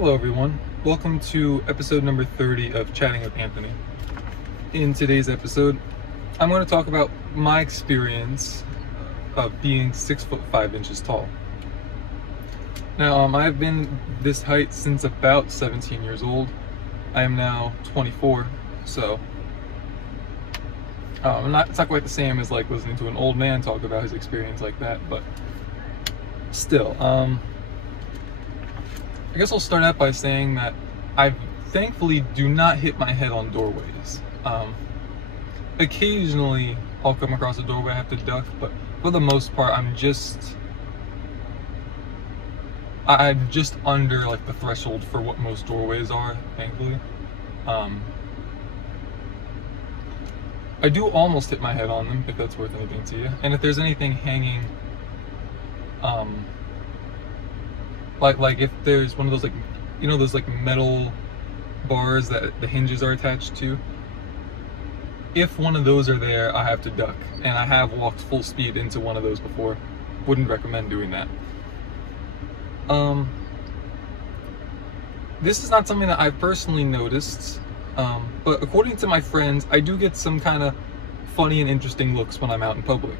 Hello, everyone. Welcome to episode number 30 of Chatting with Anthony. In today's episode, I'm going to talk about my experience of being 6'5" tall. Now, I've been this height since about 17 years old. I am now 24, so it's not quite the same as like listening to an old man talk about his experience like that, but still, I guess I'll start out by saying that I thankfully do not hit my head on doorways. Occasionally I'll come across a doorway I have to duck, but for the most part I'm just under like the threshold for what most doorways are, thankfully. I do almost hit my head on them, if that's worth anything to you. And if there's anything hanging, like if there's one of those, like, you know, those like metal bars that the hinges are attached to, if one of those are there, I have to duck, and I have walked full speed into one of those before. Wouldn't recommend doing that. This is not something that I've personally noticed, but according to my friends, I do get some kind of funny and interesting looks when I'm out in public.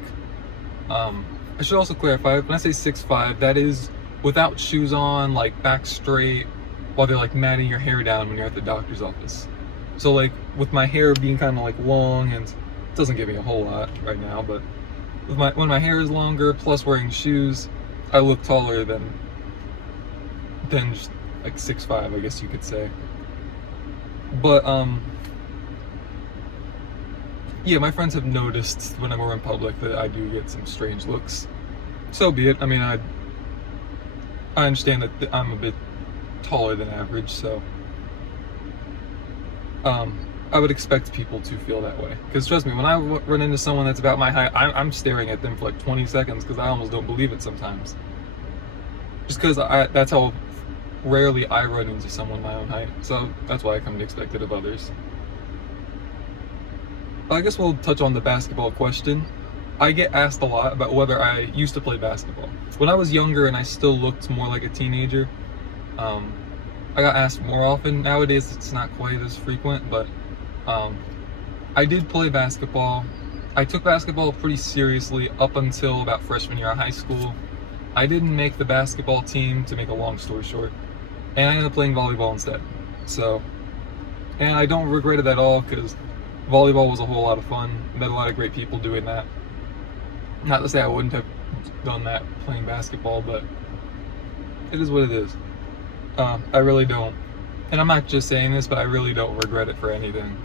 I should also clarify, when I say 6'5", that is without shoes on, like back straight, while they're like matting your hair down when you're at the doctor's office. So like with my hair being kind of like long, and it doesn't give me a whole lot right now, but when my hair is longer plus wearing shoes, I look taller than just like 6'5", I guess you could say. But yeah, my friends have noticed whenever we're in public that I do get some strange looks. So be it. I mean, I understand that I'm a bit taller than average, so I would expect people to feel that way. Because trust me, when I run into someone that's about my height, I'm staring at them for like 20 seconds because I almost don't believe it sometimes. Just because that's how rarely I run into someone my own height, so that's why I come to expect it of others. I guess we'll touch on the basketball question. I get asked a lot about whether I used to play basketball. When I was younger and I still looked more like a teenager, I got asked more often. Nowadays it's not quite as frequent, but I did play basketball. I took basketball pretty seriously up until about freshman year of high school. I didn't make the basketball team, to make a long story short, and I ended up playing volleyball instead. So, and I don't regret it at all, because volleyball was a whole lot of fun. Met a lot of great people doing that. Not to say I wouldn't have done that playing basketball, but it is what it is. I really don't, and I'm not just saying this, but I really don't regret it for anything.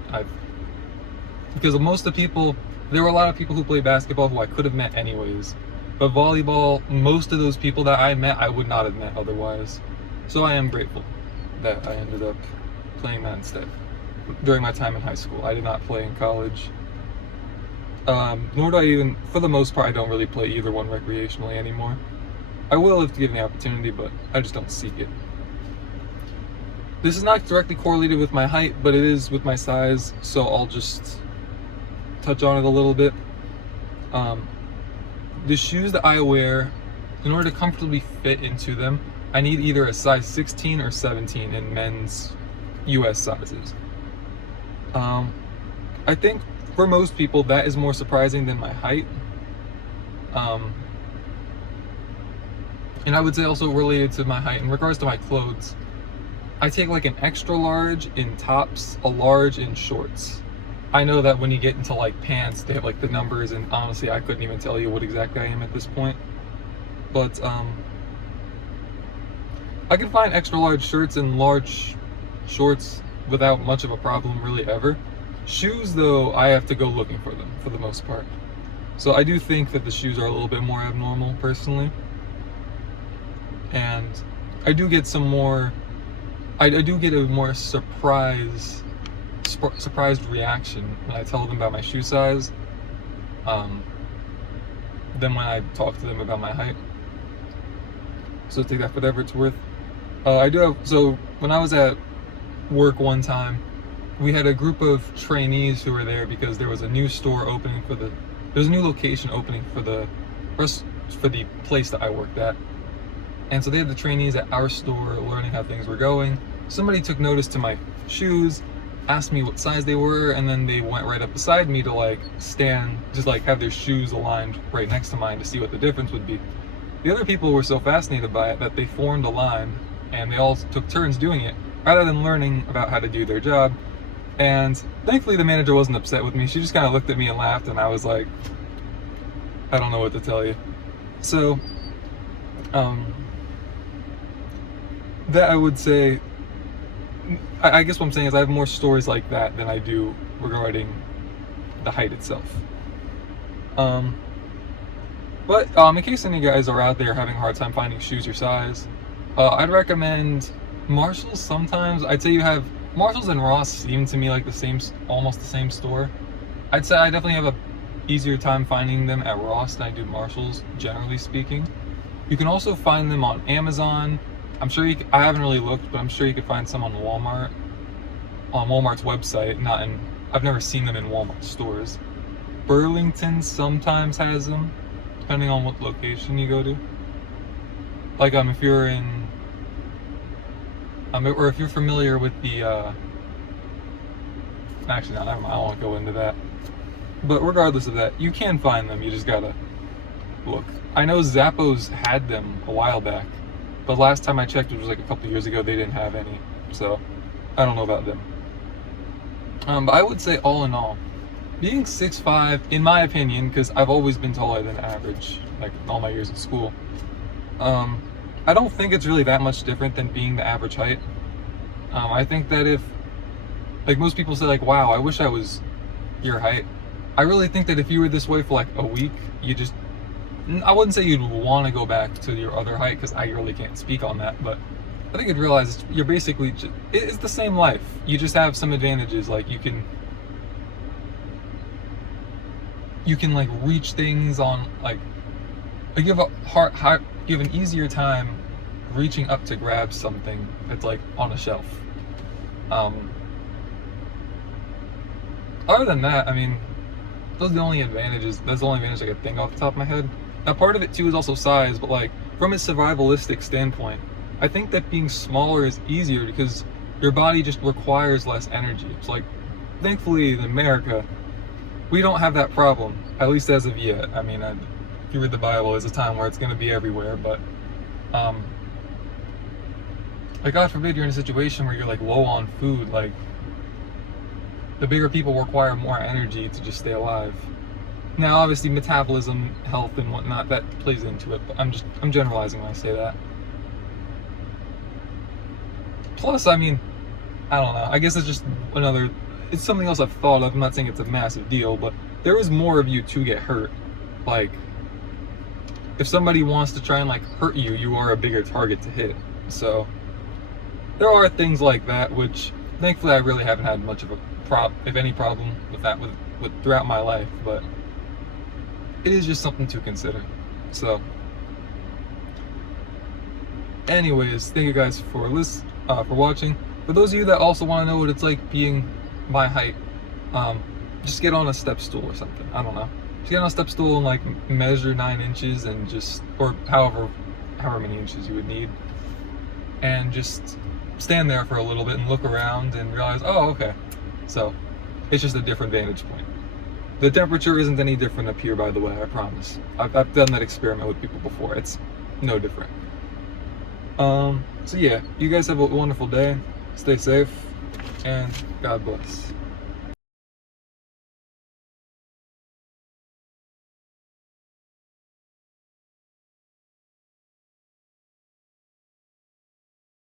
Because of most of the people, there were a lot of people who played basketball who I could have met anyways. But volleyball, most of those people that I met, I would not have met otherwise. So I am grateful that I ended up playing that instead. During my time in high school, I did not play in college. Nor do I even, for the most part, I don't really play either one recreationally anymore. I will if given the opportunity, but I just don't seek it. This is not directly correlated with my height, but it is with my size, so I'll just touch on it a little bit. The shoes that I wear, in order to comfortably fit into them, I need either a size 16 or 17 in men's US sizes. I think for most people that is more surprising than my height. And I would say also related to my height, in regards to my clothes, I take like an extra large in tops, a large in shorts. I know that when you get into like pants, they have like the numbers, and honestly I couldn't even tell you what exactly I am at this point. But I can find extra large shirts and large shorts without much of a problem really ever. Shoes though, I have to go looking for them for the most part. So I do think that the shoes are a little bit more abnormal personally. And I do get some more, I do get a more surprised reaction when I tell them about my shoe size than when I talk to them about my height. So take that for whatever it's worth. So when I was at work one time, we had a group of trainees who were there because there was a new store opening there's a new location opening for the place that I worked at. And so they had the trainees at our store learning how things were going. Somebody took notice to my shoes, asked me what size they were, and then they went right up beside me to like stand, just like have their shoes aligned right next to mine to see what the difference would be. The other people were so fascinated by it that they formed a line and they all took turns doing it rather than learning about how to do their job. And thankfully the manager wasn't upset with me. She just kind of looked at me and laughed, and I was like, I don't know what to tell you. So that I would say, I guess what I'm saying is I have more stories like that than I do regarding the height itself. But in case any of you guys are out there having a hard time finding shoes your size, I'd recommend Marshalls sometimes. I'd say you have Marshalls and Ross seem to me like the same, almost the same store. I'd say I definitely have a easier time finding them at Ross than I do Marshalls, generally speaking. You can also find them on Amazon. I'm sure you I haven't really looked, but I'm sure you could find some on Walmart, on Walmart's website. I've never seen them in Walmart stores. Burlington sometimes has them, depending on what location you go to. Like if you're in, or if you're familiar with the, actually no, never mind, I won't go into that. But regardless of that, you can find them, you just gotta look. I know Zappos had them a while back, but last time I checked, which was like a couple years ago, they didn't have any. So I don't know about them. But I would say all in all, being 6'5", in my opinion, because I've always been taller than average, like all my years of school, I don't think it's really that much different than being the average height. I think that if, like most people say like, wow, I wish I was your height. I really think that if you were this way for like a week, I wouldn't say you'd want to go back to your other height, because I really can't speak on that, but I think you'd realize you're basically it's the same life. You just have some advantages, like you can like reach things on like you have an easier time reaching up to grab something that's like on a shelf. Other than that, I mean, those are the only advantages. That's the only advantage I could think off the top of my head. Now, part of it too is also size, but like from a survivalistic standpoint, I think that being smaller is easier because your body just requires less energy. It's like, thankfully in America, we don't have that problem, at least as of yet. I mean, if you read the Bible, there's a time where it's going to be everywhere, but like God forbid you're in a situation where you're like low on food, like the bigger people require more energy to just stay alive. Now, obviously, metabolism, health, and whatnot, that plays into it, but I'm generalizing when I say that. Plus, I mean, I don't know, I guess it's just it's something else I've thought of. I'm not saying it's a massive deal, but there is more of you to get hurt. Like, if somebody wants to try and like hurt you, you are a bigger target to hit. So, there are things like that, which thankfully I really haven't had much of a if any problem with that with throughout my life, but it is just something to consider. So anyways, thank you guys for watching. For those of you that also want to know what it's like being my height, just get on a step stool or something. I don't know, just get on a step stool and like measure 9 inches and or however many inches you would need, and just stand there for a little bit and look around and realize, oh, okay. So it's just a different vantage point. The temperature isn't any different up here, by the way, I promise. I've done that experiment with people before. It's no different. So yeah, you guys have a wonderful day. Stay safe, and God bless.